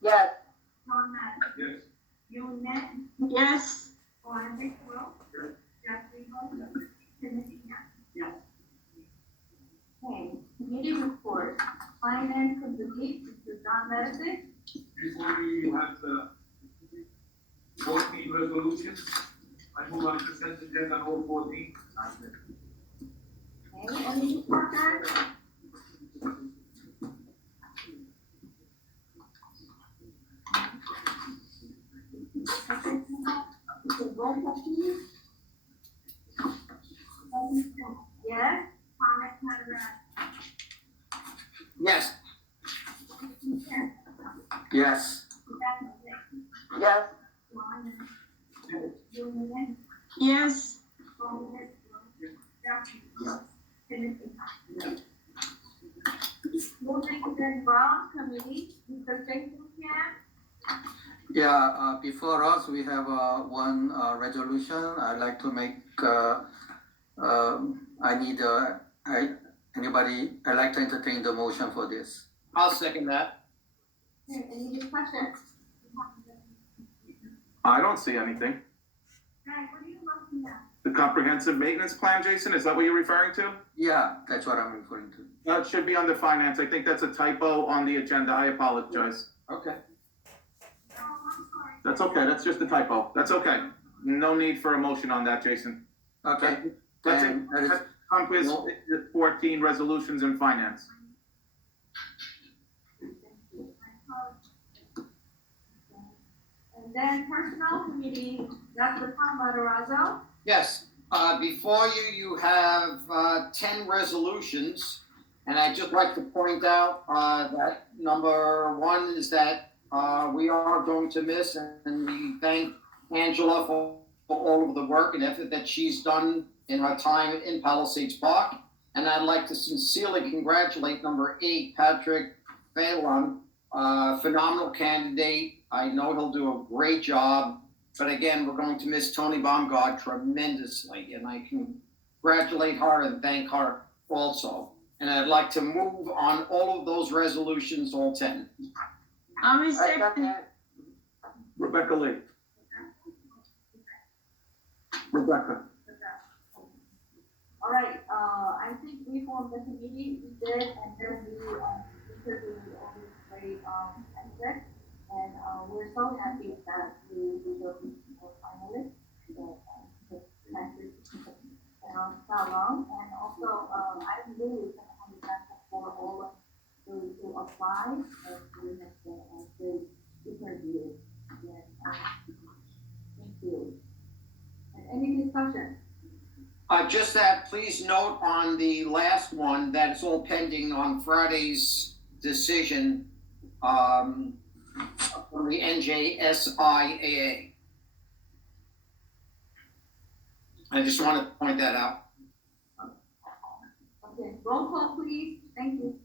Yes. Yes. Yes. Okay, committee report. Finance Committee, Mr. John Medicine. Before we have the 14 resolutions, I move on consent agenda on all 14. Okay, any discussion? Okay, roll call please. Yes. Yes. Yes. Yes. Yes. Moving to the Brown Committee, Mr. Jason Kim. Yeah, before us, we have one resolution. I'd like to make, I'd like to entertain the motion for this. I'll second that. Okay, any discussion? I don't see anything. Right, what are you looking at? The comprehensive maintenance plan, Jason, is that what you're referring to? Yeah, that's what I'm referring to. That should be under finance. I think that's a typo on the agenda. I apologize. Okay. Oh, I'm sorry. That's okay. That's just a typo. That's okay. No need for a motion on that, Jason. Okay. That's it. And that is- Compass 14 resolutions in finance. And then Personnel Committee, Dr. Tom Matarazzo. Yes, before you, you have 10 resolutions, and I'd just like to point out that number one is that we are going to miss, and we thank Angela for all of the work and effort that she's done in her time in Palisades Park. And I'd like to sincerely congratulate number 8, Patrick Phelan, phenomenal candidate. I know he'll do a great job. But again, we're going to miss Tony Baumgart tremendously, and I congratulate her and thank her also. And I'd like to move on all of those resolutions, all 10. I'm second. Rebecca Lee. Rebecca. All right, I think we formed the committee, we did, and then we interviewed all these great execs. And we're so happy that we will be finalists. So, Patrick, so long. And also, I'm really thankful for all of those who applied and we have a great interview. And, thank you. And any discussion? Just that, please note on the last one that it's all pending on Friday's decision from the NJSIAA. I just wanted to point that out. Okay, roll call please. Thank you.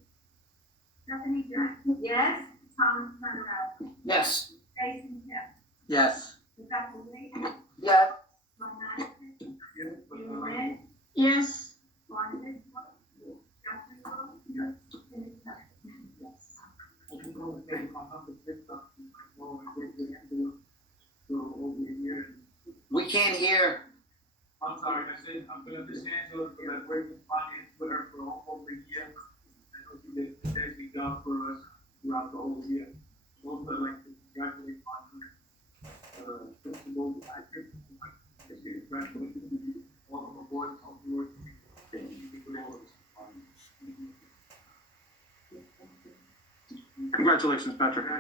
Stephanie Johnson. Yes. Thomas Monroe. Yes. Jason Kim. Yes. Rebecca Lee. Yes. John Madison. Jim Lynn. Yes. Ron Bishop. Jeffrey Will. Yes. Cindy Tucker. Yes. We can't hear. I'm sorry, I said, I'm gonna miss Angela for that work in finance with her for over a year. I know she did a fantastic job for us throughout the whole year. Also, I'd like to congratulate my principal, Patrick. Congratulations, welcome aboard, all the work. Thank you for all of this. Congratulations, Patrick. For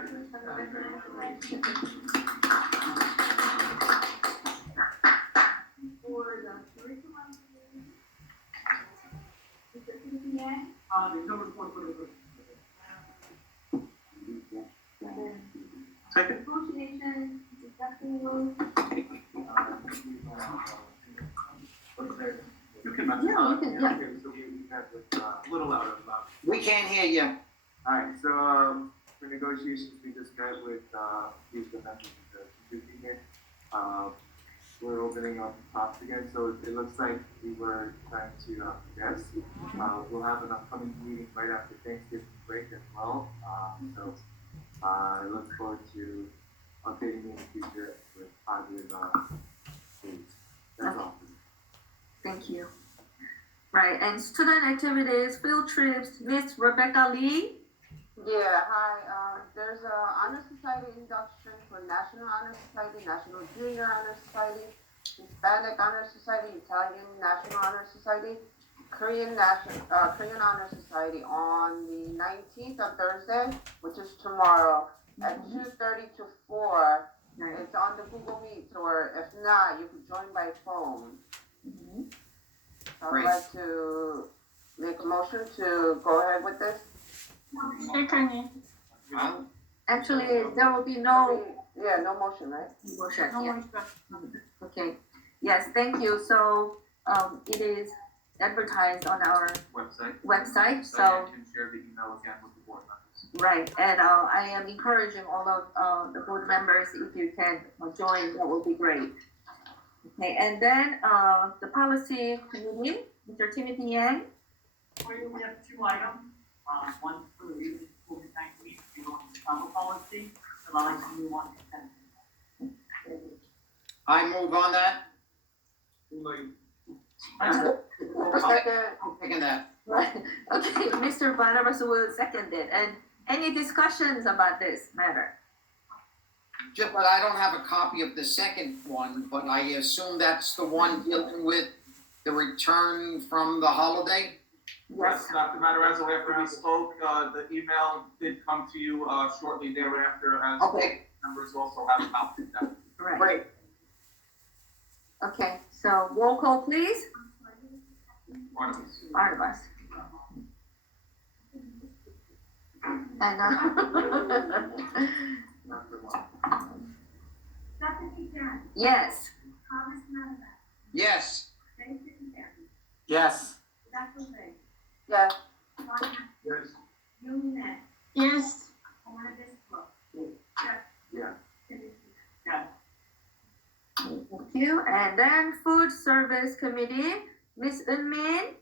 the curriculum. Mr. PPA. There's no report for the. Take it. Negotiations, discussion rules. You can mention. Yeah, you can, yeah. Okay, so we have this, a little louder about. We can't hear you. Alright, so, for negotiations, we just met with, these members of the community here. we're opening up shops again, so it looks like we were trying to guess. We'll have an upcoming meeting right after Thanksgiving break as well. So I look forward to updating you in the future with positive news. That's all. Thank you. Right, and student activities, field trips, Miss Rebecca Lee. Yeah, hi. There's a honor society induction for National Honor Society, National Junior Honor Society, Hispanic Honor Society, Italian National Honor Society, Korean Honor Society on the 19th on Thursday, which is tomorrow at 2:30 to 4. It's on the Google Meet, or if not, you can join by phone. I'd Great. like to make a motion to go ahead with this. Second. Actually, there will be no Yeah, no motion, right? motion, No yeah. motion. Okay, yes, thank you. So, it is advertised on our website, so, I can share the email again with the board members. right. And, I am encouraging all of, the board members, if you can join, that would be great. Okay, and then, the policy committee, Mr. Timothy Yang. We have two items, one for the reason COVID-19, we go into travel policy, and I'd like to move on to consent. I move on that. Second. I'm taking that. Right, okay, Mr. Barnabas will second it. And any discussions about this matter? Just, but I don't have a copy of the second one, but I assume that's the one dealing with the return from the holiday? Yes, Dr. Matarazzo, after we spoke, the email did come to you, shortly thereafter, as Okay, members also have a copy of that. right. great. Okay, so roll call, please. Barnabas. And, Stephanie Jen, yes. Thomas Manavas, Yes. Jason Terry, Yes. Rebecca Lee, Yes. Ryan, Yes. Yumi Net, Yes. Barnabas Wolf, Yeah. Timothy. Yes. Thank you. And then food service committee, Miss Eunmin.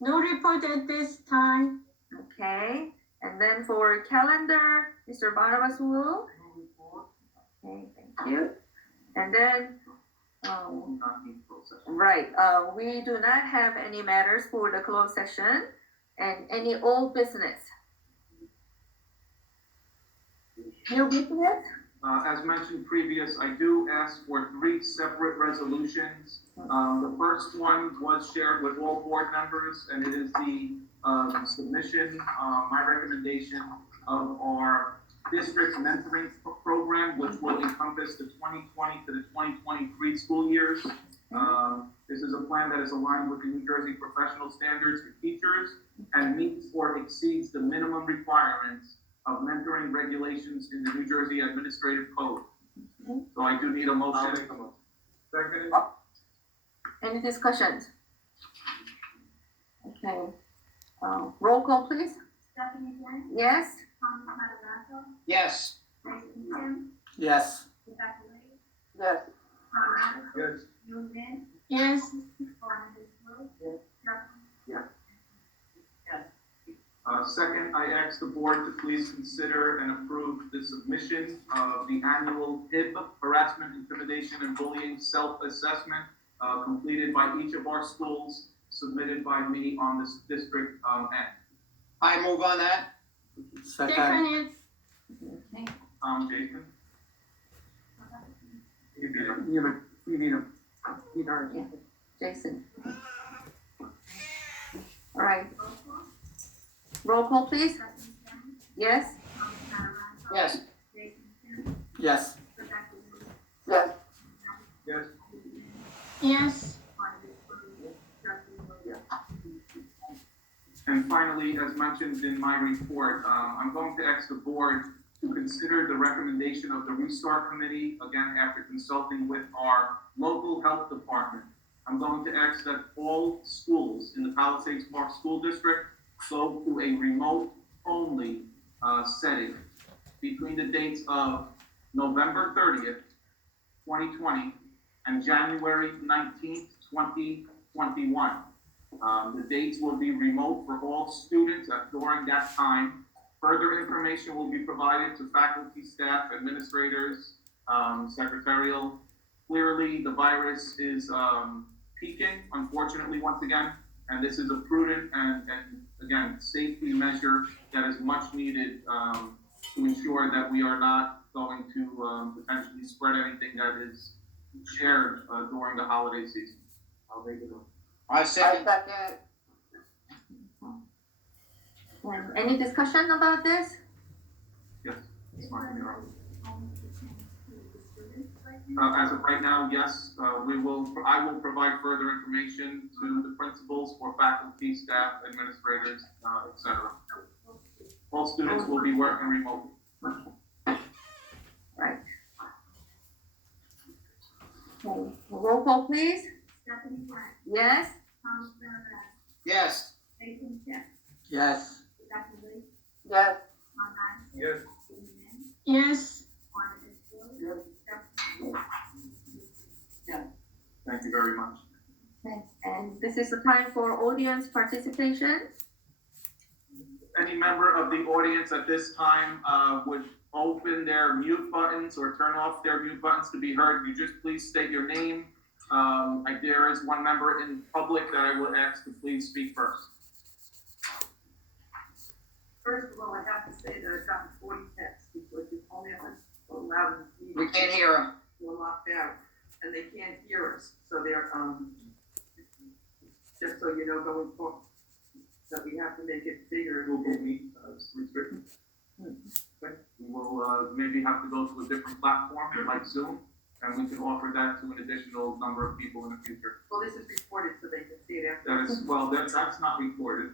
No report at this time. Okay. And then for calendar, Mr. Barnabas Wu. Okay, thank you. And then, right, we do not have any matters for the closed session and any old business. New business? As mentioned previous, I do ask for 3 separate resolutions. The first one was shared with all board members, and it is the submission, my recommendation of our district mentoring program, which will encompass the 2020 to the 2023 school years. This is a plan that is aligned with the New Jersey professional standards for teachers and meets or exceeds the minimum requirements of mentoring regulations in the New Jersey Administrative Code. So I do need a motion. Second. Any discussions? Okay. Roll call, please. Stephanie Jen, Yes? Thomas Manavas, Yes. Jason Terry, Yes. Rebecca Lee, Yes. Barnabas, Yes. Yumi Net, Yes. Barnabas Wolf, Yes. Second, I ask the board to please consider and approve the submission of the annual HIB, harassment, intimidation, and bullying self-assessment, completed by each of our schools, submitted by me on this district end. I move on that. Second. Second. Jason? Jason. All right. Roll call, please. Stephanie Jen, Yes? Thomas Manavas, Yes. Jason Terry, Yes. Rebecca Lee, Yes. Yes. Yes. Barnabas Wolf, And finally, as mentioned in my report, I'm going to ask the board to consider the recommendation of the Restart Committee, again, after consulting with our local health department. I'm going to ask that all schools in the Palisades Park School District go to a remote-only setting between the dates of November 30th, 2020, and January 19th, 2021. The dates will be remote for all students during that time. Further information will be provided to faculty, staff, administrators, secretarial. Clearly, the virus is peaking, unfortunately, once again, and this is a prudent and again, safety measure that is much needed to ensure that we are not going to potentially spread anything that is shared during the holiday season. I'll make it up. I I second. second. Any discussion about this? Yes, it's fine, Your Honor. As of right now, yes, I will provide further information to the principals for faculty, staff, administrators, etc. All students will be working remotely. Right. Okay, roll call please. Stephanie Grant, Yes? Thomas Maravez, Yes. Nathan Check, Yes. Rebecca Lee, Yes. John Mansell, Yes. Julie Lynn, Yes. Juana Nisbel, Stephanie Thank you very much. Okay, and this is the time for audience participation. Any member of the audience at this time would open their mute buttons or turn off their mute buttons to be heard. You just please state your name. There is one member in public that I would ask to please speak first. First of all, I have to say that I've gotten 40 texts because it's only so loud in the meeting. We can't hear him. We're locked out and they can't hear us. So they're, just so you know, going forward, that we have to make it bigger. Google Meet restricted. Okay. We will maybe have to go to a different platform like Zoom, and we can offer that to an additional number of people in the future. Well, this is recorded so they can see it after. That is, well, that's not recorded.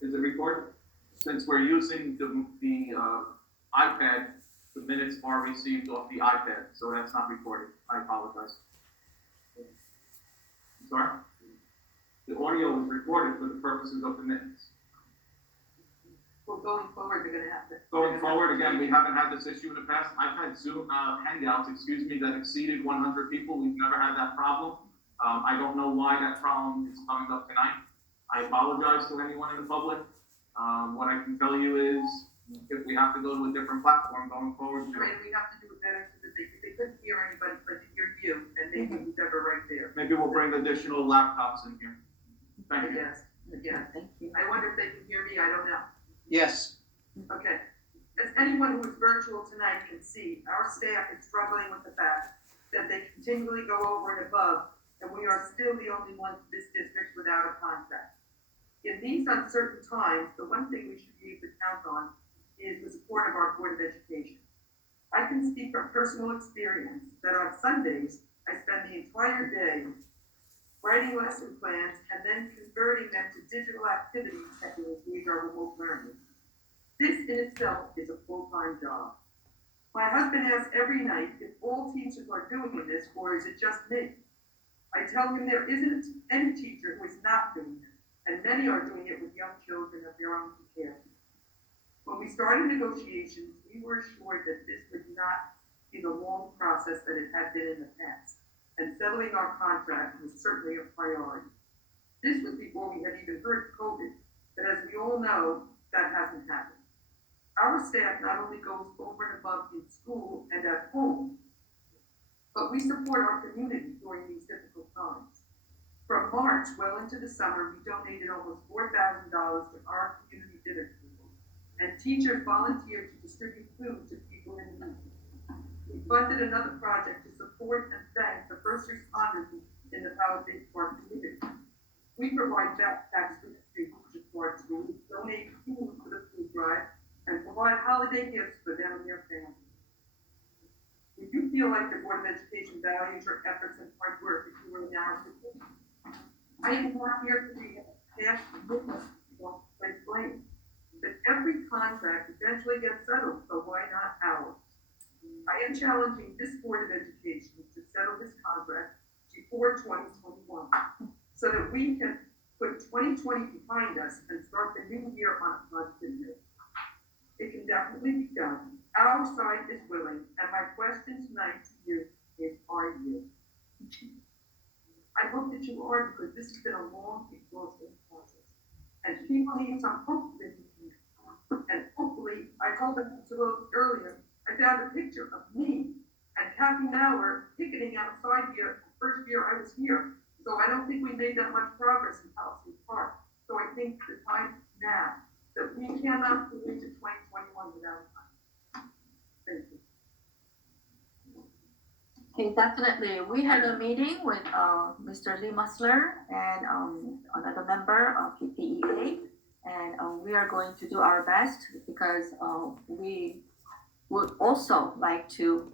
Is it recorded? Since we're using the iPad, the minutes are received off the iPad, so that's not recorded. I apologize. Sorry? The audio is recorded for the purposes of the minutes. Well, going forward, they're gonna have to. Going forward, again, we haven't had this issue in the past. I've had Zoom hangouts, that exceeded 100 people. We've never had that problem. I don't know why that problem is coming up tonight. I apologize to anyone in the public. What I can tell you is, if we have to go to a different platform going forward, I mean, we have to do it better so that they couldn't hear anybody but to hear you and they knew who's ever right there. maybe we'll bring additional laptops in here. Thank you. Yes, yeah. Thank you. I wonder if they can hear me, I don't know. Yes. Okay. As anyone who is virtual tonight can see, our staff is struggling with the fact that they continually go over and above, and we are still the only ones in this district without a contract. In these uncertain times, the one thing we should be able to count on is the support of our Board of Education. I can speak from personal experience that on Sundays, I spend the entire day writing lesson plans and then converting them to digital activities that will engage our remote learning. This in itself is a full-time job. My husband asks every night if all teachers are doing this or is it just me? I tell him there isn't any teacher who is not doing it, and many are doing it with young children of their own care. When we started negotiations, we were assured that this would not be the long process that it had been in the past, and settling our contract was certainly a priority. This was before we had even heard of COVID, but as we all know, that hasn't happened. Our staff not only goes over and above in school and at home, but we support our community during these difficult times. From March well into the summer, we donated almost $4,000 to our community dinner table, and teachers volunteered to distribute food to people in need. We funded another project to support and thank the first responders in the Palisades Park community. We provide backpacks for the students to parks, we donate food for the food drive, and provide holiday gifts for them and their families. We do feel like the Board of Education values your efforts and hard work if you were in our position. I am not here to be a cash witness or place blame, but every contract eventually gets settled, so why not ours? I am challenging this Board of Education to settle this contract before 2021, so that we can put 2020 behind us and start the new year on a positive note. It can definitely be done. Our side is willing, and my question tonight to you is, are you? you are, because this has been a long, exhausting process. And people need some hope that you can. And hopefully, I told them earlier, I found a picture of me and Kathy Mauer picketing outside here the first year I was here. So I don't think we made that much progress in Palisades Park. So I think the time is now that we cannot go into 2021 without time. Thank you. Okay, definitely. We had a meeting with Mr. Lee Musler and another member of PPEA, and we are going to do our best because we would also like to